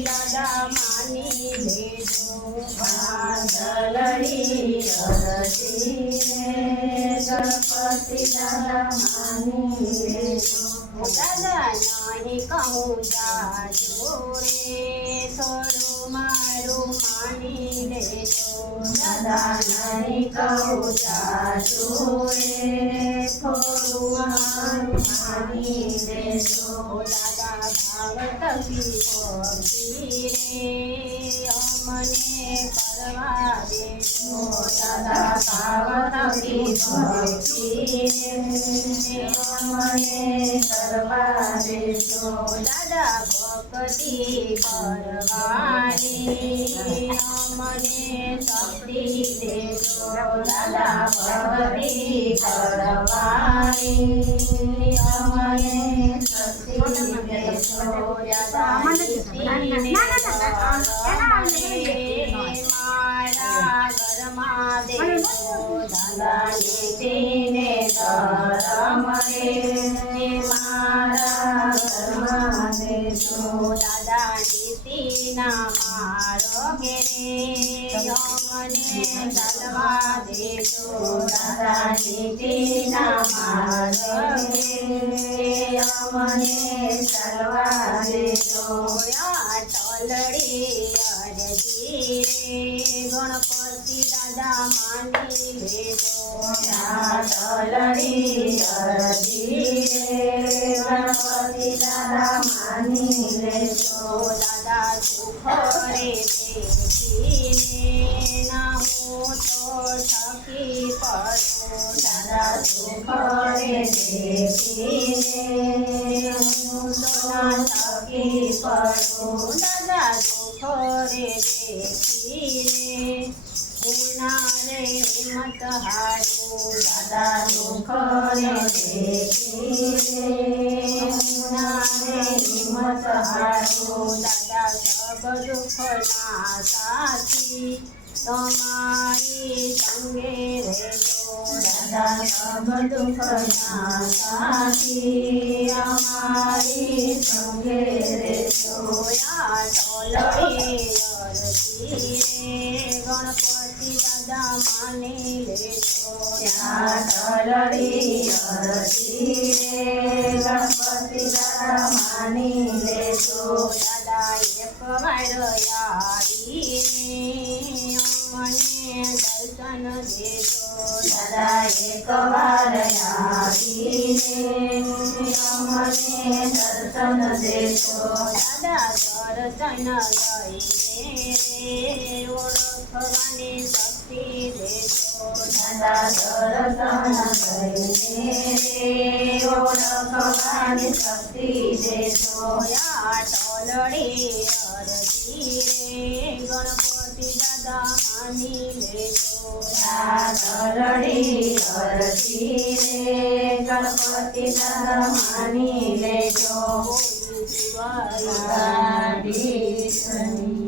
દાદા માની લેજો વાંદલડી અરજીને ગણપતિ દાદા માની લેજો દાદા નહીં કહું જાજો રે થોડું મારું માની લેજો દાદા નહીં કહું જાજુ રે થોડું મારું માની લેજો દાદા ભાવત ભક્તિ રે અમને કરવા દેજો દાદા પાવતી ભક્તિ મને કરવા દેજો દાદા ભક્તિ કરવાની અમને શક્તિ દેજો દાદા ભક્તિ કરવાની અમને શક્તિ દેજો મારા ઘરમાં દેજો દાદા નીતિને ધર્મ રે મારા ઘરમાં દેજો દાદા નીતિના મારો ઘેરે અમને ચાલવા દેજો દાદા નીતિના માર્ગે અમને ચાલવા દેજો ટોલડી અરજી રે ગણપતિ દાદા માની લેજો તલડી અરજી રે ગણપતિ દાદા માની લેજો દાદા સુખ રે દેખીને ના હું તો થકી પડું દાદા સુખ રે દેખીને હું તો ના થકી પડું દાદા સુખ રે દેખીને ઉના રે હિંમત હારું દાદા દુઃખ રે દેખીને ઉના રે હિંમત હારું દાદા સબ દુઃખના સાથી તમારી સંગે રહેજો દાદા સબ દુઃખના સાથી અમારી સંગે રહેજો ટોલડી અરજી રે ગણપતિ દાદા માની લેજો ત્યાં તલડી અરજી રે ગણપતિ દાદા માની લેજો દાદા એક વાર આવીને અમને દર્શન દેજો દાદા એકવાર આવીને અમને દર્શન દેજો દાદા દર્શન લઈને ઓળખવાની શક્તિ દેજો દાદા દર્શન લઈને ઓળખવાની શક્તિ દેજો ટોલડી અરજી રે ગણપતિ દાદા માની લેજો તલડી અરજી રે ગણપતિ દાદા માની લેજો શિવાય શનિ